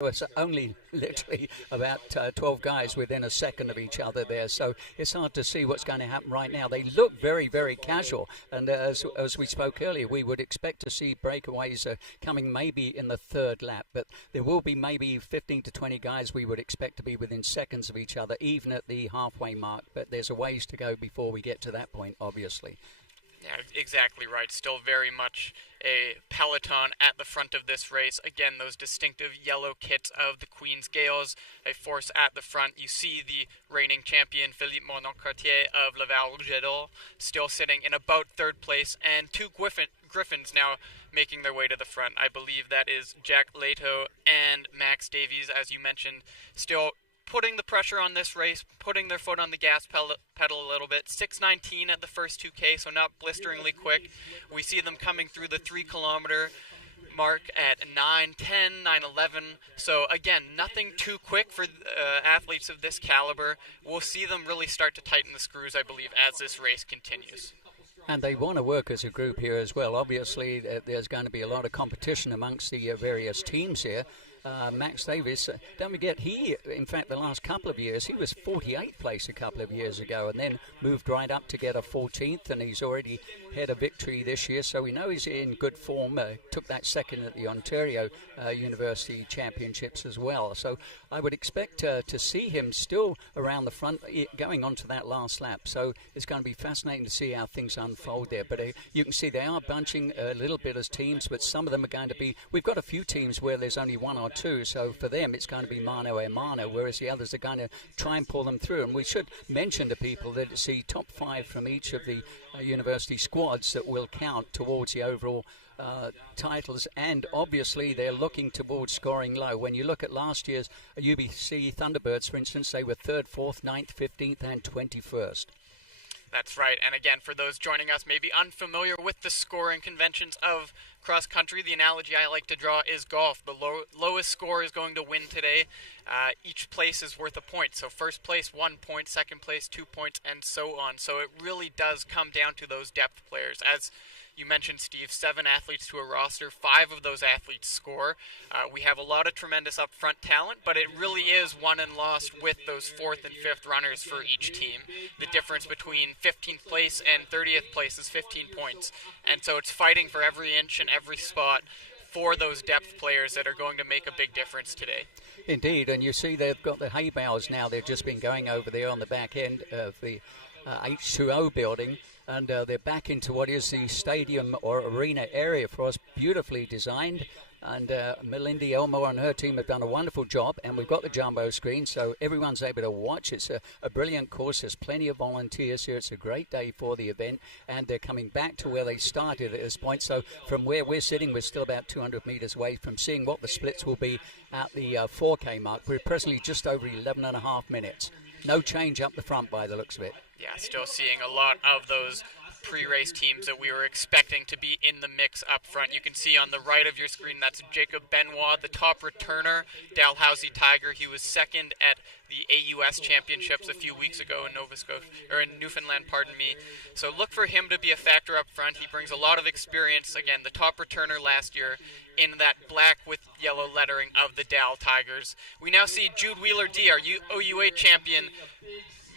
It's only literally about 12 guys within a second of each other there, so it's hard to see what's going to happen right now. They look very, very casual, and as we spoke earlier, we would expect to see breakaways coming maybe in the third lap, but there will be maybe 15 to 20 guys we would expect to be within seconds of each other, even at the halfway mark, but there's a ways to go before we get to that point, obviously. Yeah, exactly right. Still very much a peloton at the front of this race. Again, those distinctive yellow kits of the Queen's Gales, a force at the front. You see the reigning champion Philippe Monod-Cartier of Laval Rouge et Or still sitting in about third place, and two Griffins now making their way to the front. I believe that is Jack Leto and Max Davies, as you mentioned, still putting the pressure on this race, putting their foot on the gas pedal a little bit. 6:19 at the first 2K, so not blisteringly quick. We see them coming through the 3-kilometer mark at 9:10, 9:11. So again, nothing too quick for athletes of this caliber. We'll see them really start to tighten the screws, I believe, as this race continues. And they want to work as a group here as well. Obviously, there's going to be a lot of competition amongst the various teams here. Max Davies, don't forget, in fact, the last couple of years, he was 48th place a couple of years ago and then moved right up to get a 14th, and he's already had a victory this year, so we know he's in good form. Took that second at the Ontario University Championships as well. So I would expect to see him still around the front going on to that last lap. So it's going to be fascinating to see how things unfold there. But you can see they are bunching a little bit as teams, but some of them are going to be, we've got a few teams where there's only one or two, so for them it's going to be mano a mano, whereas the others are going to try and pull them through. And we should mention to people that it's the top 5 from each of the university squads that will count towards the overall titles, and obviously they're looking towards scoring low. When you look at last year's UBC Thunderbirds, for instance, they were 3rd, 4th, 9th, 15th and 21st. That's right, and again, for those joining us maybe unfamiliar with the scoring conventions of cross-country, the analogy I like to draw is golf. The lowest score is going to win today. Each place is worth a point, so first place 1 point, second place 2 points, and so on. So it really does come down to those depth players. As you mentioned, Steve, 7 athletes to a roster, 5 of those athletes score. We have a lot of tremendous upfront talent, but it really is won and lost with those 4th and 5th runners for each team. The difference between 15th place and 30th place is 15 points. And so it's fighting for every inch and every spot for those depth players that are going to make a big difference today. Indeed, and you see they've got the hay bales now. They've just been going over there on the back end of the H2O building, and they're back into what is the stadium or arena area for us, beautifully designed. And Melindy Elmore and her team have done a wonderful job, and we've got the jumbo screen, so everyone's able to watch. It's a brilliant course. There's plenty of volunteers here. It's a great day for the event, and they're coming back to where they started at this point. So from where we're sitting, we're still about 200 metres away from seeing what the splits will be at the 4K mark. We're presently just over 11 and a half minutes. No change up the front by the looks of it. Yeah, still seeing a lot of those pre-race teams that we were expecting to be in the mix up front. You can see on the right of your screen, that's Jacob Benoit, the top returner, Dalhousie Tiger. He was second at the AUS Championships a few weeks ago in Nova Scotia, or in Newfoundland, pardon me. So look for him to be a factor up front. He brings a lot of experience. Again, the top returner last year in that black with yellow lettering of the Dal Tigers. We now see Jude Wheeler-D, our OU8 champion,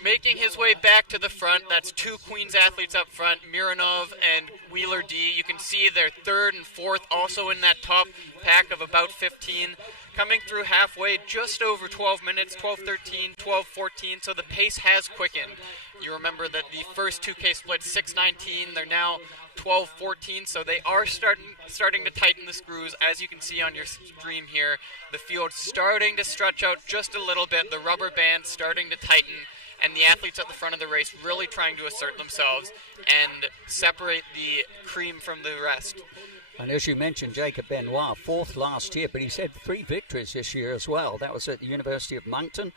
making his way back to the front. That's 2 Queens athletes up front, Mironov and Wheeler-D. You can see they're 3rd and 4th, also in that top pack of about 15. Coming through halfway, just over 12 minutes, 12:13, 12:14, so the pace has quickened. You remember that the first 2K split 6:19, they're now 12:14, so they are starting to tighten the screws. As you can see on your stream here, the field starting to stretch out just a little bit, the rubber band starting to tighten, and the athletes at the front of the race really trying to assert themselves and separate the cream from the rest. And as you mentioned, Jacob Benoit, 4th last year, but he's had 3 victories this year as well. That was at the University of Moncton.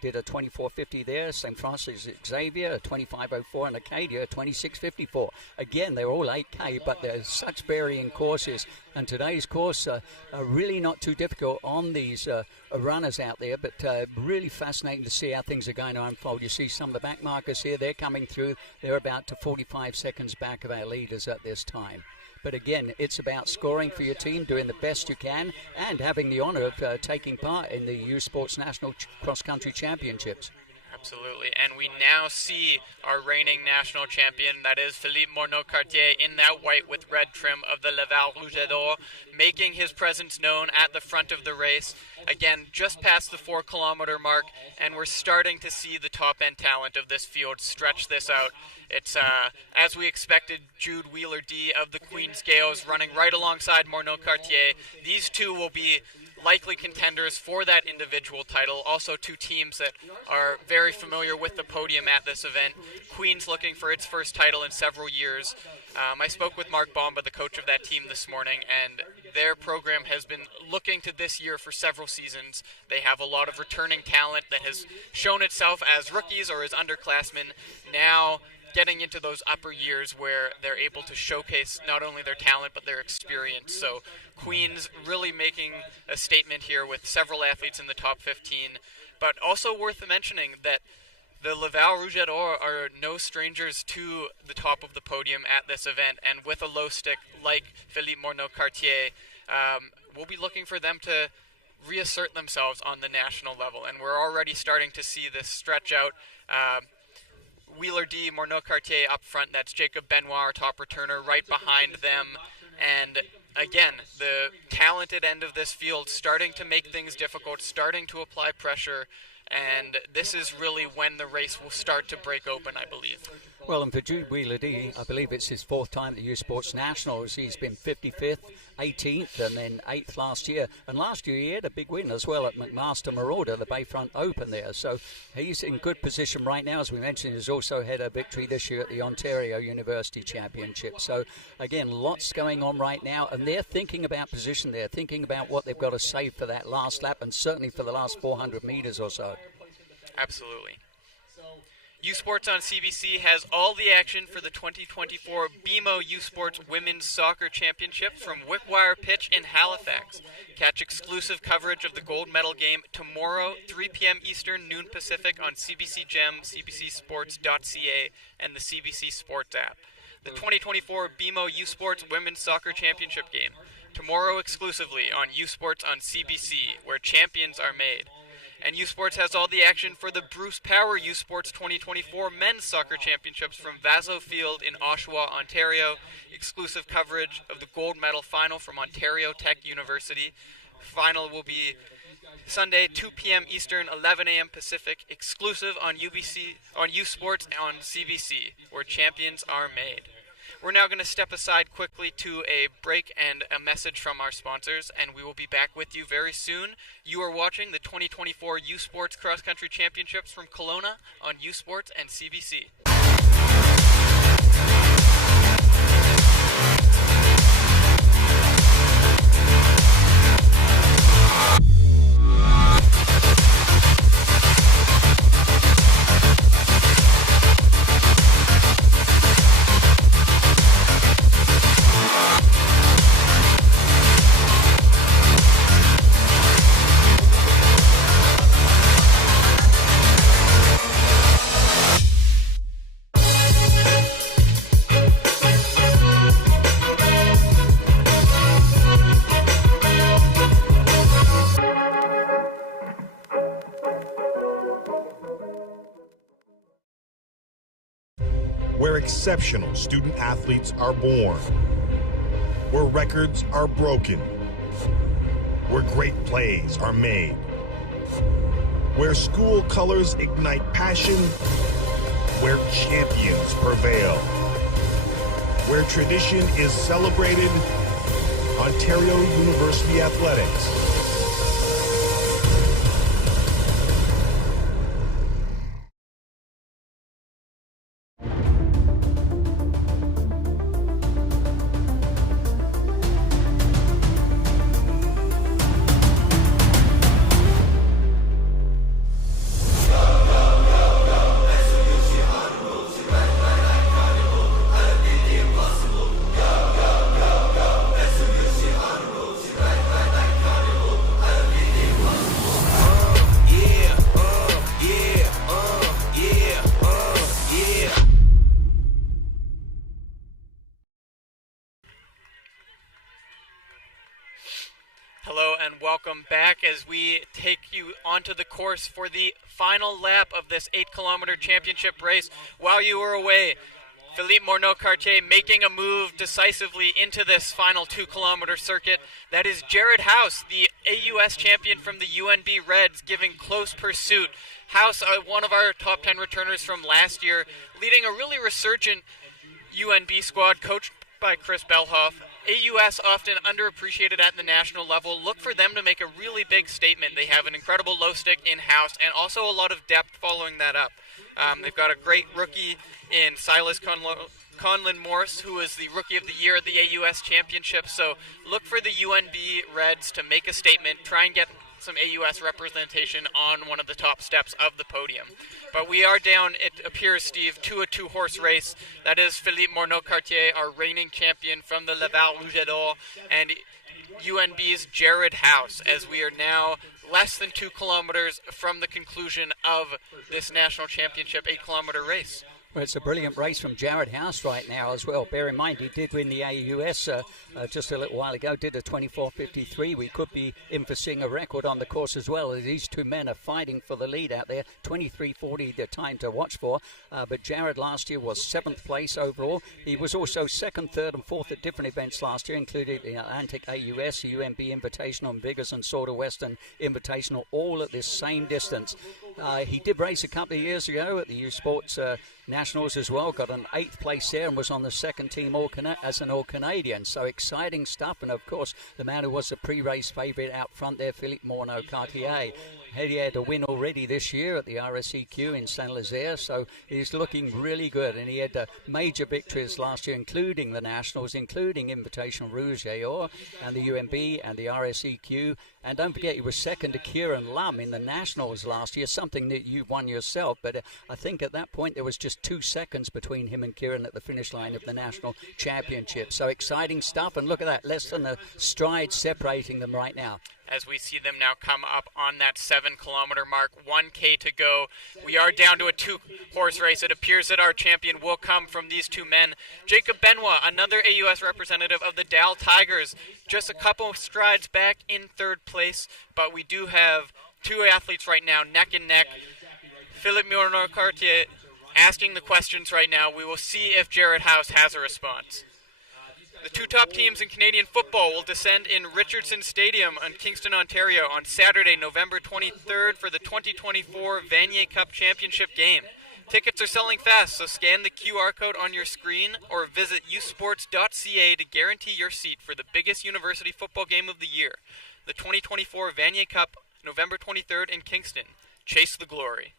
Did a 24.50 there. St. Francis Xavier, a 25.04, and Acadia, a 26.54. Again, they're all 8K, but there's such varying courses. And today's course are really not too difficult on these runners out there, but really fascinating to see how things are going to unfold. You see some of the back markers here. They're coming through. They're about to 45 seconds back of our leaders at this time. But again, it's about scoring for your team, doing the best you can, and having the honor of taking part in the U Sports National Cross Country Championships. Absolutely, and we now see our reigning national champion, that is Philippe Morneau-Cartier, in that white with red trim of the Laval Rouge et d'Or, making his presence known at the front of the race. Again, just past the 4-kilometer mark, and we're starting to see the top-end talent of this field stretch this out. It's, as we expected, Jude Wheeler-D of the Queen's Gales running right alongside Morneau-Cartier. These two will be likely contenders for that individual title. Also two teams that are very familiar with the podium at this event. Queen's looking for its first title in several years. I spoke with Mark Bomba, the coach of that team, this morning, and their program has been looking to this year for several seasons. They have a lot of returning talent that has shown itself as rookies or as underclassmen. Now getting into those upper years where they're able to showcase not only their talent but their experience. So Queen's really making a statement here with several athletes in the top 15. But also worth mentioning that the Laval Rouge et d'Or are no strangers to the top of the podium at this event, and with a low stick like Philippe Morneau-Cartier, we'll be looking for them to reassert themselves on the national level, and we're already starting to see this stretch out. Wheeler-D, Morneau-Cartier up front, that's Jacob Benoit, our top returner, right behind them. And again, the talented end of this field starting to make things difficult, starting to apply pressure, and this is really when the race will start to break open, I believe. Well, and for Jude Wheeler-D, I believe it's his 4th time at the U Sports Nationals. He's been 55th, 18th, and then 8th last year. And last year he had a big win as well at McMaster Marauder, the Bayfront Open there. So he's in good position right now. As we mentioned, he's also had a victory this year at the Ontario University Championship. So again, lots going on right now, and they're thinking about position. They're thinking about what they've got to save for that last lap, and certainly for the last 400 meters or so. Absolutely. U Sports on CBC has all the action for the 2024 BMO U Sports Women's Soccer Championship from Wickwire Pitch in Halifax. Catch exclusive coverage of the gold medal game tomorrow, 3 p.m. Eastern, noon Pacific on CBC Gem, cbcsports.ca, and the CBC Sports app. The 2024 BMO U Sports Women's Soccer Championship game, tomorrow exclusively on U Sports on CBC, where champions are made. And U Sports has all the action for the Bruce Power U Sports 2024 Men's Soccer Championships from Vaso Field in Oshawa, Ontario. Exclusive coverage of the gold medal final from Ontario Tech University. Final will be Sunday, 2 p.m. Eastern, 11 a.m. Pacific. Exclusive on U Sports on CBC, where champions are made. We're now going to step aside quickly to a break and a message from our sponsors, and we will be back with you very soon. You are watching the 2024 U Sports Cross Country Championships from Kelowna on U Sports and CBC. Where exceptional student athletes are born, where records are broken, where great plays are made, where school colors ignite passion, where champions prevail, where tradition is celebrated, Ontario University Athletics. back as we take you onto the course for the final lap of this 8-kilometer championship race. While you were away, Philippe Morneau-Cartier making a move decisively into this final 2-kilometer circuit. That is Jared House, the AUS champion from the UNB Reds, giving close pursuit. House, one of our top 10 returners from last year, leading a really resurgent UNB squad coached by Chris Belhoff. AUS often underappreciated at the national level. Look for them to make a really big statement. They have an incredible low stick in-house and also a lot of depth following that up. They've got a great rookie in Silas Conlon Morse, who was the Rookie of the Year at the AUS Championship. So look for the UNB Reds to make a statement, try and get some AUS representation on one of the top steps of the podium. But we are down, it appears, Steve, to a 2-horse race. That is Philippe Morneau-Cartier, our reigning champion from the Laval Rouge et Or, and UNB's Jared House, as we are now less than 2 kilometers from the conclusion of this national championship 8-kilometer race. Well, it's a brilliant race from Jared House right now as well. Bear in mind, he did win the AUS just a little while ago, did a 24.53. We could be in for seeing a record on the course as well. These two men are fighting for the lead out there. 23.40 the time to watch for. But Jared last year was 7th place overall. He was also 2nd, 3rd and 4th at different events last year, including the Atlantic AUS, UNB Invitational, and Biggers and Sorta Western Invitational, all at this same distance. He did race a couple of years ago at the U Sports Nationals as well, got an 8th place there and was on the 2nd team as an All-Canadian. So exciting stuff. And of course, the man who was the pre-race favourite out front there, Philippe Morneau-Cartier, he had a win already this year at the RSEQ in Saint-Lazare, so he's looking really good. And he had major victories last year, including the Nationals, including Invitational Rouge et Or and the UNB and the RSEQ. And don't forget, he was 2nd to Kieran Lum in the Nationals last year, something that you won yourself. But I think at that point there was just 2 seconds between him and Kieran at the finish line of the National Championship. So exciting stuff. And look at that, less than a stride separating them right now. As we see them now come up on that 7-kilometer mark, 1K to go. We are down to a 2-horse race. It appears that our champion will come from these two men. Jacob Benoit, another AUS representative of the Dal Tigers, just a couple strides back in 3rd place, but we do have 2 athletes right now, neck and neck. Philippe Morneau-Cartier asking the questions right now. We will see if Jared House has a response. The 2 top teams in Canadian football will descend in Richardson Stadium in Kingston, Ontario on Saturday, November 23rd for the 2024 Vanier Cup Championship game. Tickets are selling fast, so scan the QR code on your screen or visit usports.ca to guarantee your seat for the biggest university football game of the year. The 2024 Vanier Cup, November 23rd in Kingston. Chase the glory.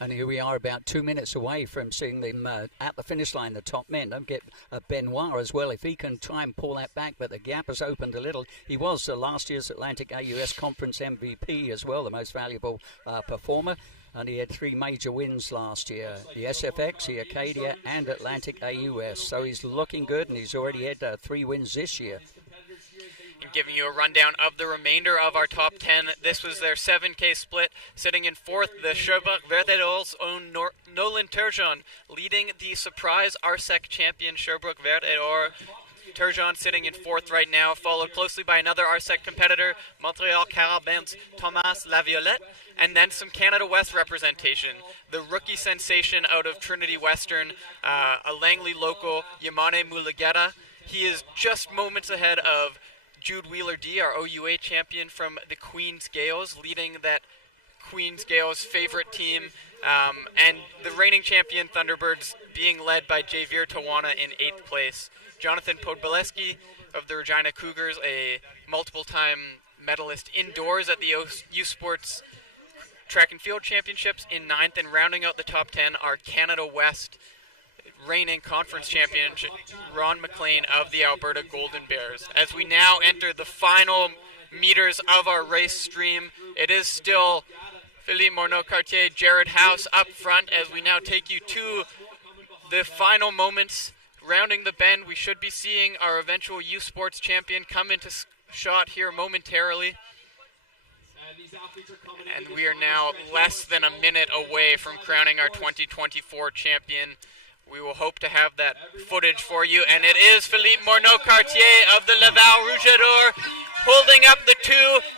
And here we are about 2 minutes away from seeing them at the finish line, the top men. Don't get Benoit as well, if he can try and pull that back, but the gap has opened a little. He was last year's Atlantic AUS Conference MVP as well, the most valuable performer. And he had 3 major wins last year, the SFX, the Acadia, and Atlantic AUS. So he's looking good, and he's already had 3 wins this year. And giving you a rundown of the remainder of our top 10. This was their 7K split. Sitting in 4th, the Sherbrooke Vert-et-Or's own Nolan Turgeon, leading the surprise RSEC champion Sherbrooke Vert-et-Or. Turgeon sitting in 4th right now, followed closely by another RSEC competitor, Montreal Carabin's Thomas Laviolette, and then some Canada West representation. The rookie sensation out of Trinity Western, a Langley local, Yamane Mulugeta. He is just moments ahead of Jude Wheeler-D, our OUA champion from the Queen's Gales, leading that Queen's Gales favorite team, and the reigning champion Thunderbirds being led by Javier Tawana in 8th place. Jonathan Podbileski of the Regina Cougars, a multiple-time medalist indoors at the U Sports Track and Field Championships, in 9th, and rounding out the top 10 are Canada West reigning conference champion Ron McLean of the Alberta Golden Bears. As we now enter the final meters of our race stream, it is still Philippe Morneau-Cartier, Jared House up front as we now take you to the final moments. Rounding the bend, we should be seeing our eventual U Sports champion come into shot here momentarily. And we are now less than a minute away from crowning our 2024 champion. We will hope to have that footage for you. And it is Philippe Morneau-Cartier of the Laval Rouge et Or, holding up the 2.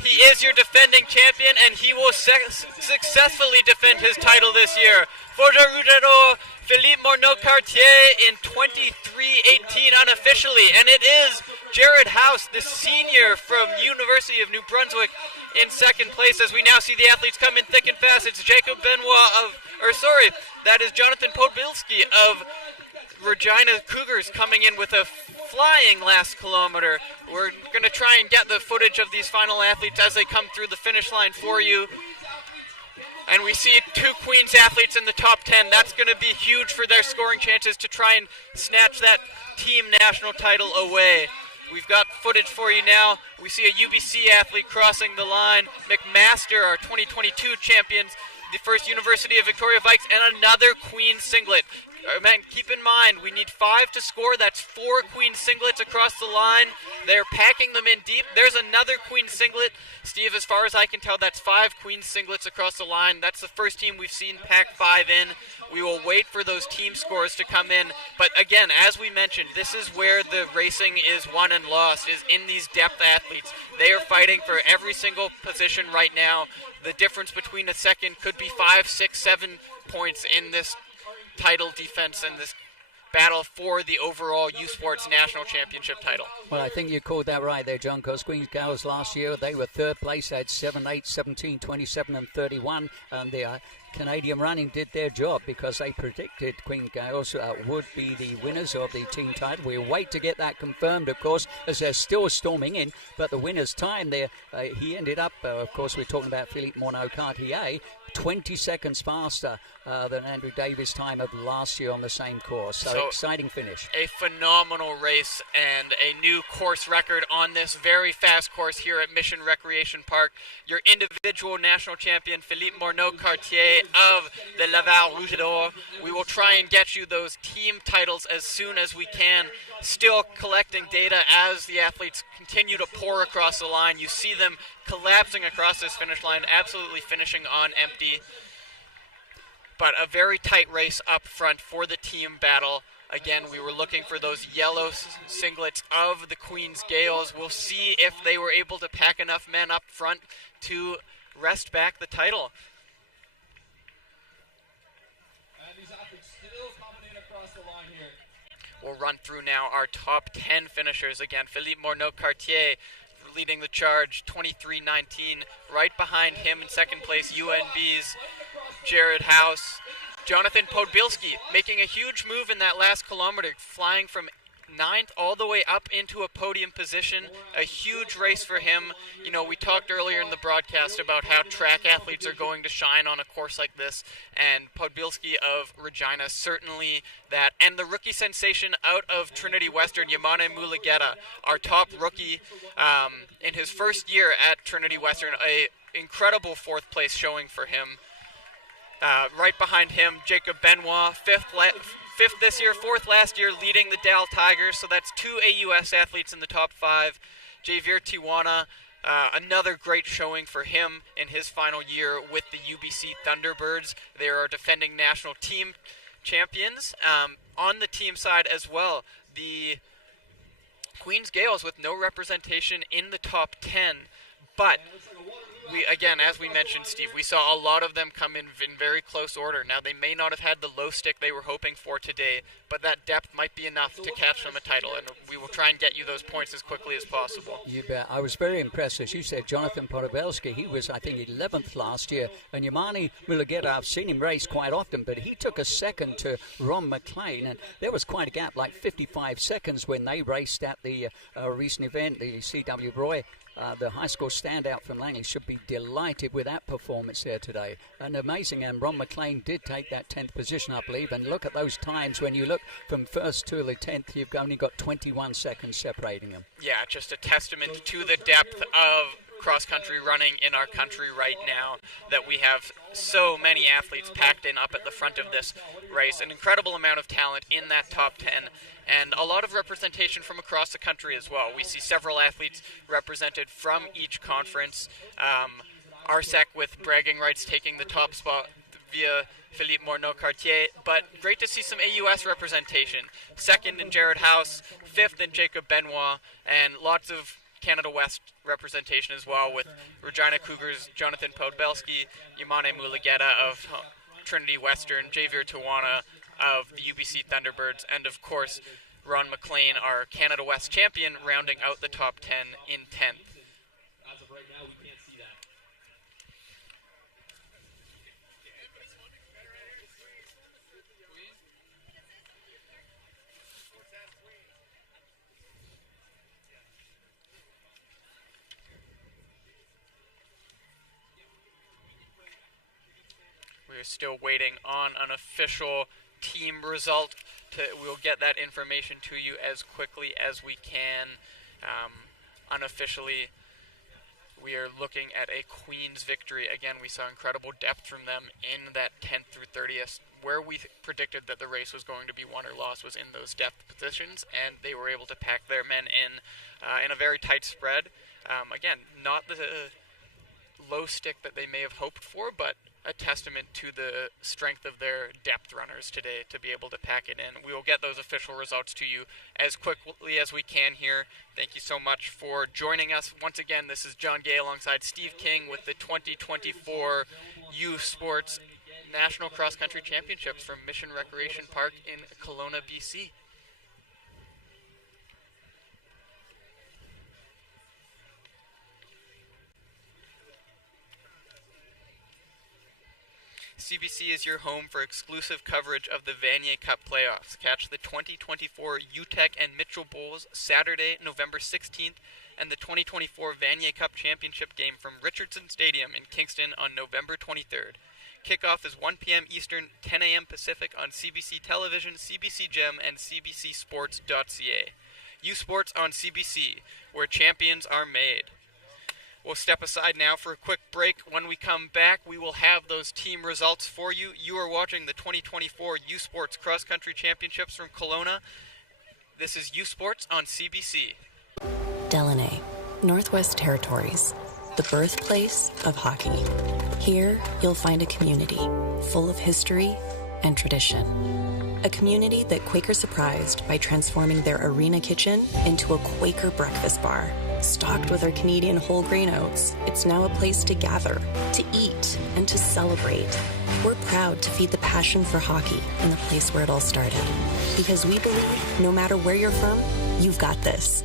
He is your defending champion, and he will successfully defend his title this year. For the Rougeaudor, Philippe Morneau-Cartier in 23:18 unofficially, and it is Jared House, the senior from University of New Brunswick, in second place. As we now see the athletes come in thick and fast, it's Jacob Benoit that is Jonathan Podbilski of Regina Cougars coming in with a flying last kilometer. We're going to try and get the footage of these final athletes as they come through the finish line for you. And we see 2 Queens athletes in the top 10. That's going to be huge for their scoring chances to try and snatch that team national title away. We've got footage for you now. We see a UBC athlete crossing the line. McMaster, our 2022 champions, the first University of Victoria Vikes, and another Queen's singlet. Man, keep in mind, we need 5 to score. That's 4 Queen's singlets across the line. They're packing them in deep. There's another Queen's singlet. Steve, as far as I can tell, that's 5 Queen's singlets across the line. That's the first team we've seen pack 5 in. We will wait for those team scores to come in. But again, as we mentioned, this is where the racing is won and lost, is in these depth athletes. They are fighting for every single position right now. The difference between a second could be 5, 6, 7 points in this title defense and this battle for the overall U Sports National Championship title. Well, I think you called that right there, John, because Queen's Gals last year, they were third place. They had 7, 8, 17, 27 and 31. And the Canadian Running did their job because they predicted Queen's Gals would be the winners of the team title. We'll wait to get that confirmed, of course, as they're still storming in. But the winner's time there, he ended up, of course, we're talking about Philippe Morneau-Cartier, 20 seconds faster than Andrew Davis' time of last year on the same course. So exciting finish. A phenomenal race and a new course record on this very fast course here at Mission Recreation Park. Your individual national champion, Philippe Morneau-Cartier of the Laval Rougeaudor. We will try and get you those team titles as soon as we can. Still collecting data as the athletes continue to pour across the line. You see them collapsing across this finish line, absolutely finishing on empty. But a very tight race up front for the team battle. Again, we were looking for those yellow singlets of the Queen's Gales. We'll see if they were able to pack enough men up front to wrest back the title. And these athletes still coming in across the line here. We'll run through now our top 10 finishers again. Philippe Morneau-Cartier leading the charge, 23:19. Right behind him in second place, UNB's Jared House. Jonathan Podbilski making a huge move in that last kilometer, flying from 9th all the way up into a podium position. A huge race for him. You know, we talked earlier in the broadcast about how track athletes are going to shine on a course like this, and Podbilski of Regina certainly that. And the rookie sensation out of Trinity Western, Yamane Mulugeta, our top rookie in his first year at Trinity Western, a incredible 4th place showing for him. Right behind him, Jacob Benoit, 5th this year, 4th last year, leading the Dal Tigers. So that's 2 AUS athletes in the top 5. Javier Tijuana, another great showing for him in his final year with the UBC Thunderbirds. They are defending national team champions. On the team side as well, the Queen's Gales with no representation in the top 10. But we, again, as we mentioned, Steve, we saw a lot of them come in very close order. Now, they may not have had the low stick they were hoping for today, but that depth might be enough to catch them a title, and we will try and get you those points as quickly as possible. You bet. I was very impressed, as you said, Jonathan Podbilski. He was, I think, 11th last year, and Yamane Mulugeta, I've seen him race quite often, but he took a second to Ron McLean, and there was quite a gap, like 55 seconds when they raced at the recent event, the C.W. Roy. The high school standout from Langley should be delighted with that performance there today. And amazing, and Ron McLean did take that 10th position, I believe. And look at those times when you look from 1st to the 10th, you've only got 21 seconds separating them. Yeah, just a testament to the depth of cross-country running in our country right now, that we have so many athletes packed in up at the front of this race. An incredible amount of talent in that top 10. And a lot of representation from across the country as well. We see several athletes represented from each conference. RSEC with bragging rights taking the top spot via Philippe Morneau-Cartier. But great to see some AUS representation. 2nd in Jared House, 5th in Jacob Benoit, and lots of Canada West representation as well, with Regina Cougars' Jonathan Podbelski, Yamane Mulugeta of Trinity Western, Javier Tawana of the UBC Thunderbirds, and of course Ron McLean, our Canada West champion, rounding out the top 10 in 10th. As of right now, we can't see that. We're still waiting on an official team result. We'll get that information to you as quickly as we can. Unofficially, we are looking at a Queens victory. Again, we saw incredible depth from them in that 10th through 30th. Where we predicted that the race was going to be won or lost was in those depth positions, and they were able to pack their men in a very tight spread. Again, not the low stick that they may have hoped for, but a testament to the strength of their depth runners today to be able to pack it in. We will get those official results to you as quickly as we can here. Thank you so much for joining us. Once again, this is John Gay alongside Steve King with the 2024 U Sports National Cross Country Championships from Mission Recreation Park in Kelowna, BC. CBC is your home for exclusive coverage of the Vanier Cup playoffs. Catch the 2024 UTEC and Mitchell Bowls Saturday, November 16th, and the 2024 Vanier Cup Championship game from Richardson Stadium in Kingston on November 23rd. Kickoff is 1 p.m. Eastern, 10 a.m. Pacific on CBC Television, CBC Gem, and CBCSports.ca. U Sports on CBC, where champions are made. We'll step aside now for a quick break. When we come back, we will have those team results for you. You are watching the 2024 U Sports Cross Country Championships from Kelowna. This is U Sports on CBC. Delaney, Northwest Territories, the birthplace of hockey. Here, you'll find a community full of history and tradition. A community that Quaker surprised by transforming their arena kitchen into a Quaker breakfast bar. Stocked with our Canadian whole grain oats, it's now a place to gather, to eat, and to celebrate. We're proud to feed the passion for hockey in the place where it all started. Because we believe, no matter where you're from, you've got this.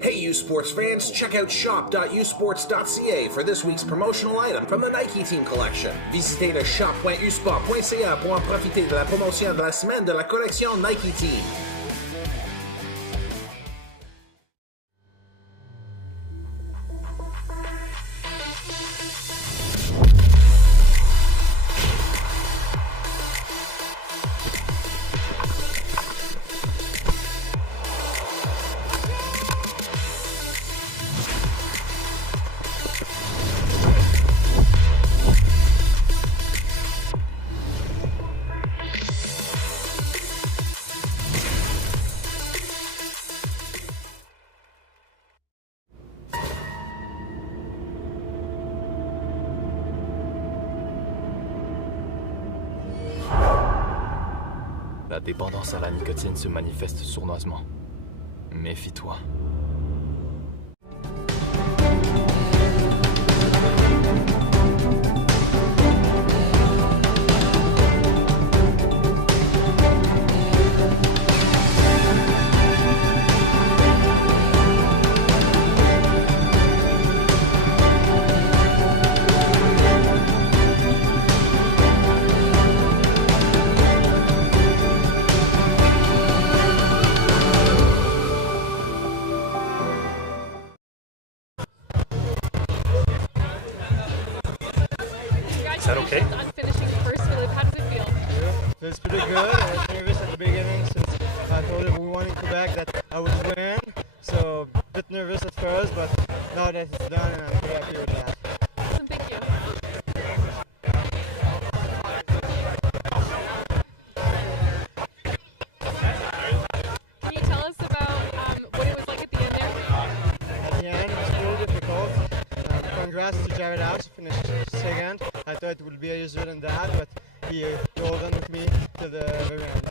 Hey U Sports fans, check out shop.usports.ca for this week's promotional item from the Nike Team Collection. Visitez le shop.usport.ca pour en profiter de la promotion de la semaine de la collection Nike Team. La dépendance à la nicotine se manifeste sournoisement. Méfie-toi. Is that okay? On finishing first, Philip, how does it feel? Feels pretty good. I was nervous at the beginning since I told everyone in Quebec that I would win. So a bit nervous at first, but now that it's done, I'm pretty happy with that. Awesome, thank you. congrats to Jared House, who finished second. I thought it would be easier than that, but he rolled on with me till the very end.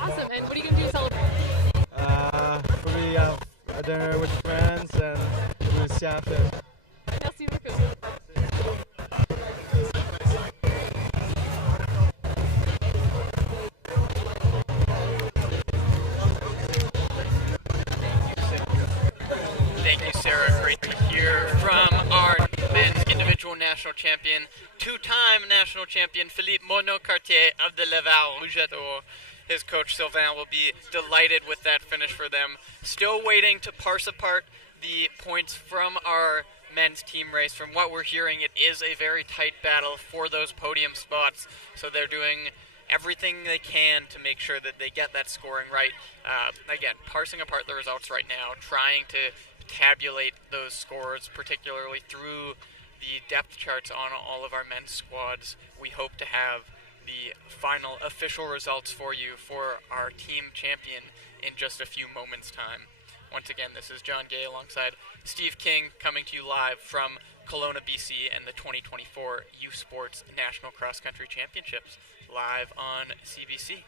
Awesome. And what are you going to do to celebrate? Probably have a dinner with friends and we'll see after. Merci beaucoup. Thank you, Sarah. Great to hear from our men's individual national champion, two-time national champion Philippe Monod-Cartier of the Laval Rouge et Or. His coach Sylvain will be delighted with that finish for them. Still waiting to parse apart the points from our men's team race. From what we're hearing, it is a very tight battle for those podium spots. So they're doing everything they can to make sure that they get that scoring right. Again, parsing apart the results right now, trying to tabulate those scores, particularly through the depth charts on all of our men's squads. We hope to have the final official results for you for our team champion in just a few moments' time. Once again, this is John Gay alongside Steve King coming to you live from Kelowna, BC, and the 2024 U Sports National Cross Country Championships live on CBC.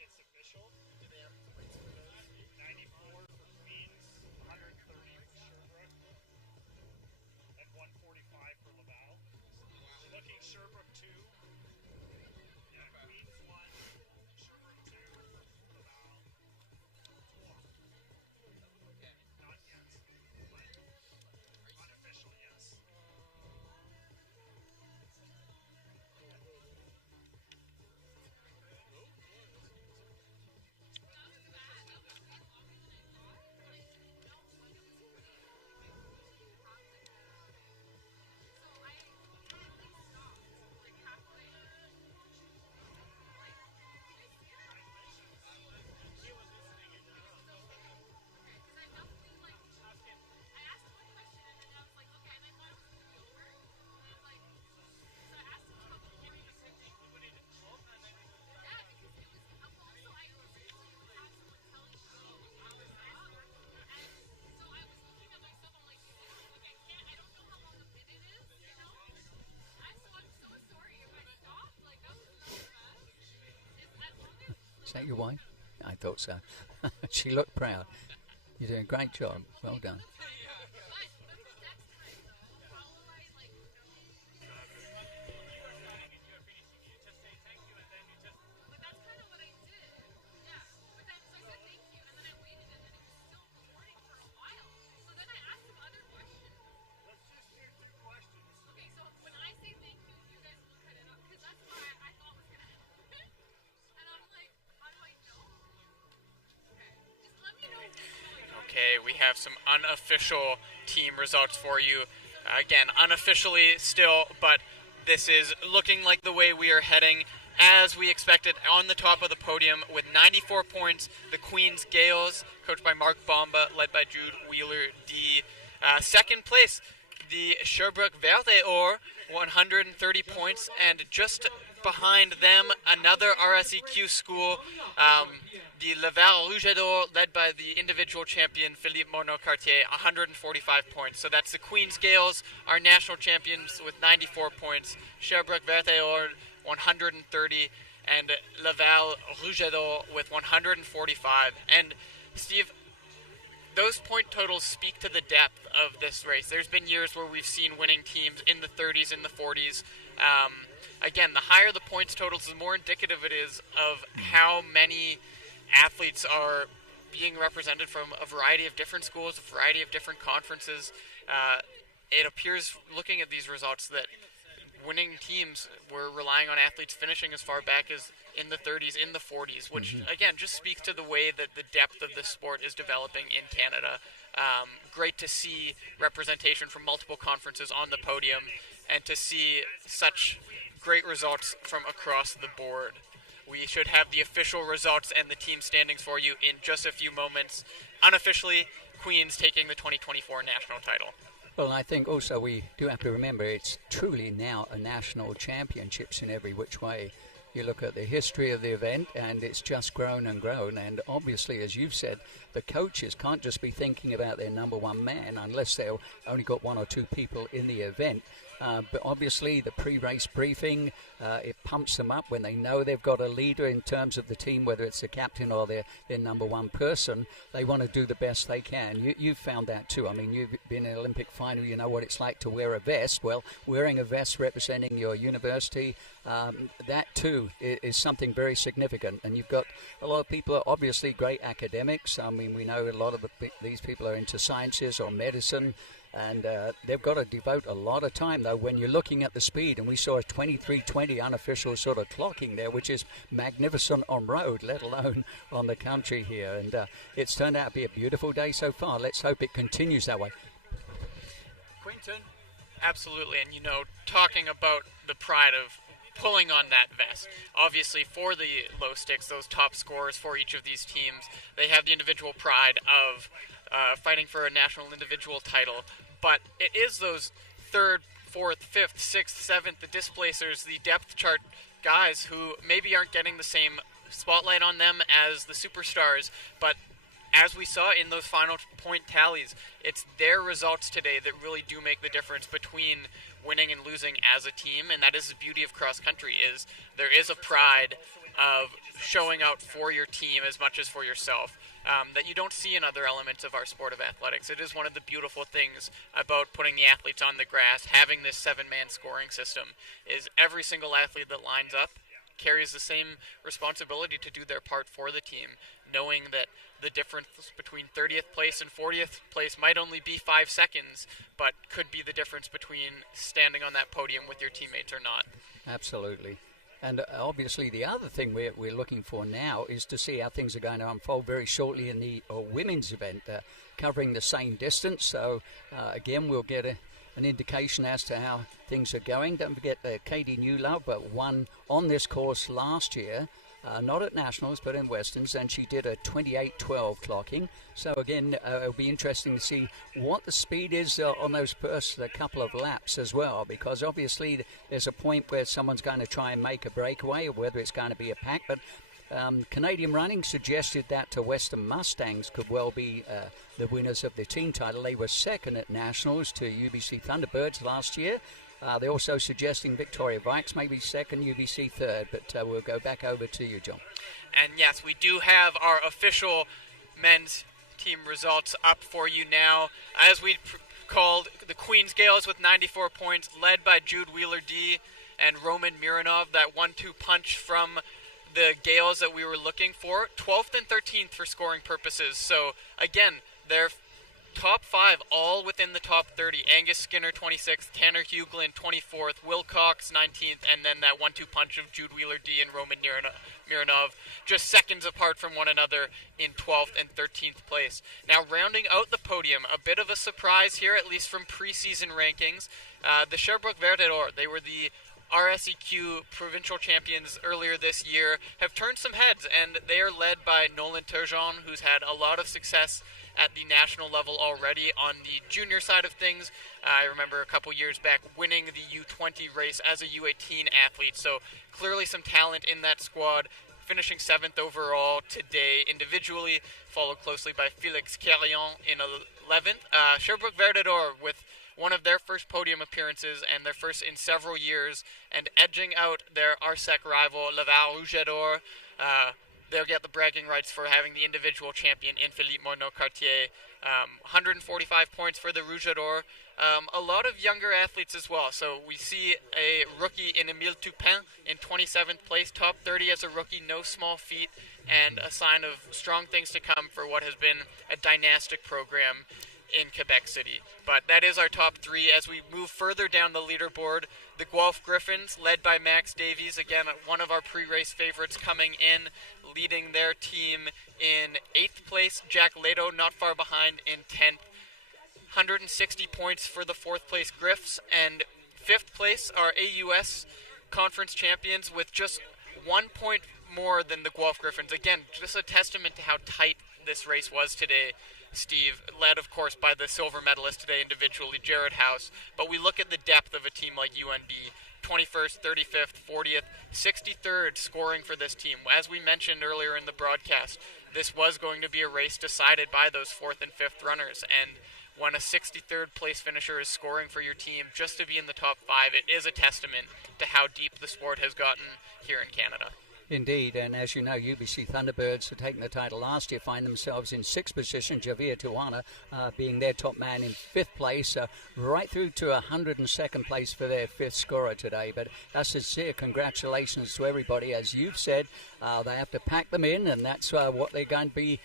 It's official. 94 for Queens, 130 for Sherbrooke, and 145 for Laval. We're looking Sherbrooke 2. Yeah, Queens 1, Sherbrooke 2, Laval 1. Not yet, but unofficial, yes. Is that your wife? I thought so. She looked proud. You're doing a great job. Well done. Okay, we have some unofficial team results for you. Again, unofficially still, but this is looking like the way we are heading. As we expected, on the top of the podium with 94 points, the Queens Gales, coached by Mark Bomba, led by Jude Wheeler D. Second place, the Sherbrooke Verte Or, 130 points, and just behind them, another RSEQ school, the Laval Rouge et Or, led by the individual champion Philippe Monod-Cartier, 145 points. So that's the Queens Gales, our national champions, with 94 points. Sherbrooke Verte Or, 130, and Laval Rouge et Or with 145. And Steve, those point totals speak to the depth of this race. There's been years where we've seen winning teams in the 30s, in the 40s. Again, the higher the points totals, the more indicative it is of how many athletes are being represented from a variety of different schools, a variety of different conferences. It appears, looking at these results, that winning teams were relying on athletes finishing as far back as in the 30s, in the 40s, which, again, just speaks to the way that the depth of the sport is developing in Canada. Great to see representation from multiple conferences on the podium and to see such great results from across the board. We should have the official results and the team standings for you in just a few moments. Unofficially, Queens taking the 2024 national title. Well, I think also we do have to remember it's truly now a national championships in every which way. You look at the history of the event and it's just grown and grown, and obviously, as you've said, the coaches can't just be thinking about their number one man unless they've only got one or two people in the event. But obviously the pre-race briefing, it pumps them up when they know they've got a leader in terms of the team, whether it's the captain or their number one person. They want to do the best they can. You've found that too. I mean, you've been in an Olympic final, you know what it's like to wear a vest. Well, wearing a vest representing your university, that too is something very significant. And you've got a lot of people are obviously great academics. I mean, we know a lot of these people are into sciences or medicine. And they've got to devote a lot of time, though, when you're looking at the speed. And we saw a 23:20 unofficial sort of clocking there, which is magnificent on road, let alone on the country here. And it's turned out to be a beautiful day so far. Let's hope it continues that way. Quinton? Absolutely. And, you know, talking about the pride of pulling on that vest. Obviously, for the low sticks, those top scorers for each of these teams, they have the individual pride of fighting for a national individual title, but it is those third, fourth, fifth, sixth, seventh, the displacers, the depth chart guys who maybe aren't getting the same spotlight on them as the superstars, but as we saw in those final point tallies, it's their results today that really do make the difference between winning and losing as a team, and that is the beauty of cross country, is there is a pride of showing out for your team as much as for yourself. That you don't see in other elements of our sport of athletics. It is one of the beautiful things about putting the athletes on the grass, having this 7-man scoring system, is every single athlete that lines up carries the same responsibility to do their part for the team, knowing that the difference between 30th place and 40th place might only be 5 seconds, but could be the difference between standing on that podium with your teammates or not. Absolutely. And obviously the other thing we're looking for now is to see how things are going to unfold very shortly in the women's event, covering the same distance. So, again, we'll get an indication as to how things are going. Don't forget Katie Newlove won on this course last year, not at Nationals, but in Westerns, and she did a 28:12 clocking. So, again, it'll be interesting to see what the speed is on those first couple of laps as well, because obviously there's a point where someone's going to try and make a breakaway, or whether it's going to be a pack. But Canadian Running suggested that Western Mustangs could well be the winners of the team title. They were second at Nationals to UBC Thunderbirds last year. They're also suggesting Victoria Vikes maybe second, UBC third, but we'll go back over to you, John. And yes, we do have our official men's team results up for you now. As we called, the Queens Gales with 94 points, led by Jude Wheeler-D and Roman Mironov, that 1-2 punch from the Gales that we were looking for. 12th and 13th for scoring purposes. So, again, they're top 5 all within the top 30. Angus Skinner 26th, Tanner Huglin 24th, Will Cox 19th, and then that 1-2 punch of Jude Wheeler-D and Roman Mironov just seconds apart from one another in 12th and 13th place. Now rounding out the podium, a bit of a surprise here, at least from preseason rankings. The Sherbrooke Verte d'Or, they were the RSEQ provincial champions earlier this year, have turned some heads, and they are led by Nolan Turgeon, who's had a lot of success at the national level already on the junior side of things. I remember a couple years back winning the U20 race as a U18 athlete, so clearly some talent in that squad, finishing 7th overall today individually, followed closely by Felix Carillon in 11th. Sherbrooke Verte d'Or with one of their first podium appearances and their first in several years, and edging out their RSEC rival Laval Rouge d'Or. They'll get the bragging rights for having the individual champion in Philippe Monod-Cartier. 145 points for the Rouge d'Or. A lot of younger athletes as well. So we see a rookie in Emile Tupin in 27th place, top 30 as a rookie, no small feat, and a sign of strong things to come for what has been a dynastic program. in Quebec City. But that is our top 3. As we move further down the leaderboard, the Guelph Griffins, led by Max Davies, again, one of our pre-race favorites, coming in, leading their team in 8th place. Jack Leto not far behind in 10th. 160 points for the 4th place Griffs, and 5th place are AUS conference champions with just 1 point more than the Guelph Griffins. Again, just a testament to how tight this race was today, Steve, led of course by the silver medalist today individually, Jared House. But we look at the depth of a team like UNB, 21st, 35th, 40th, 63rd scoring for this team. As we mentioned earlier in the broadcast, this was going to be a race decided by those 4th and 5th runners, and when a 63rd place finisher is scoring for your team just to be in the top 5, it is a testament to how deep the sport has gotten here in Canada. Indeed, and as you know, UBC Thunderbirds, who taken the title last year, find themselves in 6th position. Javier Tijuana being their top man in 5th place, right through to 102nd place for their 5th scorer today. But a sincere congratulations to everybody. As you've said, they have to pack them in, and that's what they're going to be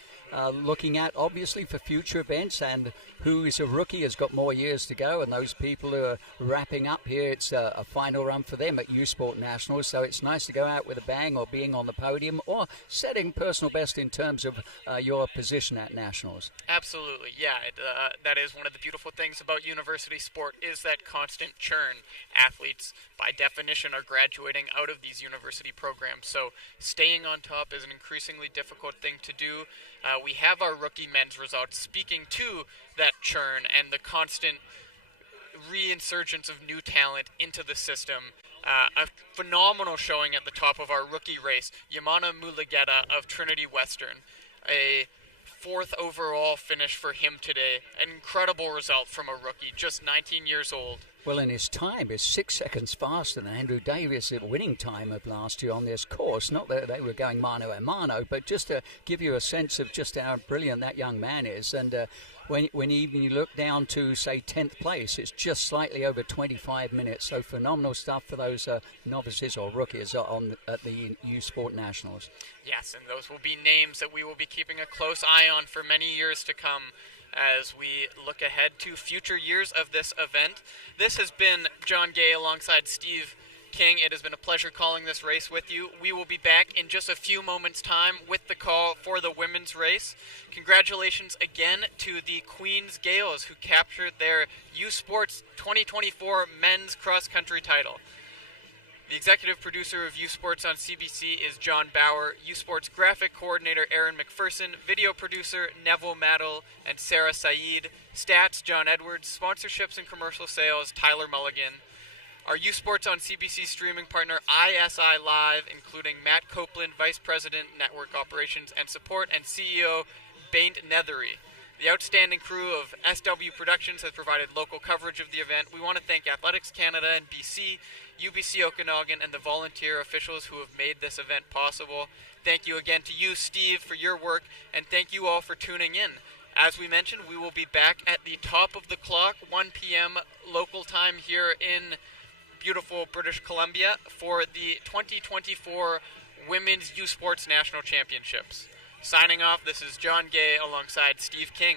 looking at, obviously, for future events. And who is a rookie has got more years to go, and those people who are wrapping up here, it's a final run for them at U Sport Nationals. So it's nice to go out with a bang, or being on the podium, or setting personal best in terms of your position at Nationals. Absolutely, yeah. That is one of the beautiful things about university sport, is that constant churn. Athletes, by definition, are graduating out of these university programs, so staying on top is an increasingly difficult thing to do. We have our rookie men's results speaking to that churn and the constant reinsurgence of new talent into the system. A phenomenal showing at the top of our rookie race, Yamana Mulugeta of Trinity Western. A 4th overall finish for him today. An incredible result from a rookie, just 19 years old. Well, in his time is 6 seconds faster than Andrew Davis' winning time of last year on this course. Not that they were going mano a mano, but just to give you a sense of just how brilliant that young man is. And when even you look down to, say, 10th place, it's just slightly over 25 minutes. So phenomenal stuff for those novices or rookies at the U Sport Nationals. Yes, and those will be names that we will be keeping a close eye on for many years to come as we look ahead to future years of this event. This has been John Gay alongside Steve King. It has been a pleasure calling this race with you. We will be back in just a few moments' time with the call for the women's race. Congratulations again to the Queens Gales, who captured their U Sports 2024 men's cross-country title. The executive producer of U Sports on CBC is John Bauer, U Sports graphic coordinator Aaron McPherson, video producer Neville Maddle and Sarah Saeed, stats John Edwards, sponsorships and commercial sales Tyler Mulligan. Our U Sports on CBC streaming partner ISI Live, including Matt Copeland, Vice President, Network Operations and Support, and CEO Baint Nethery. The outstanding crew of SW Productions has provided local coverage of the event. We want to thank Athletics Canada and BC, UBC Okanagan, and the volunteer officials who have made this event possible. Thank you again to you, Steve, for your work, and thank you all for tuning in. As we mentioned, we will be back at the top of the clock, 1 p.m. local time here in beautiful British Columbia for the 2024 Women's U Sports National Championships. Signing off, this is John Gay alongside Steve King.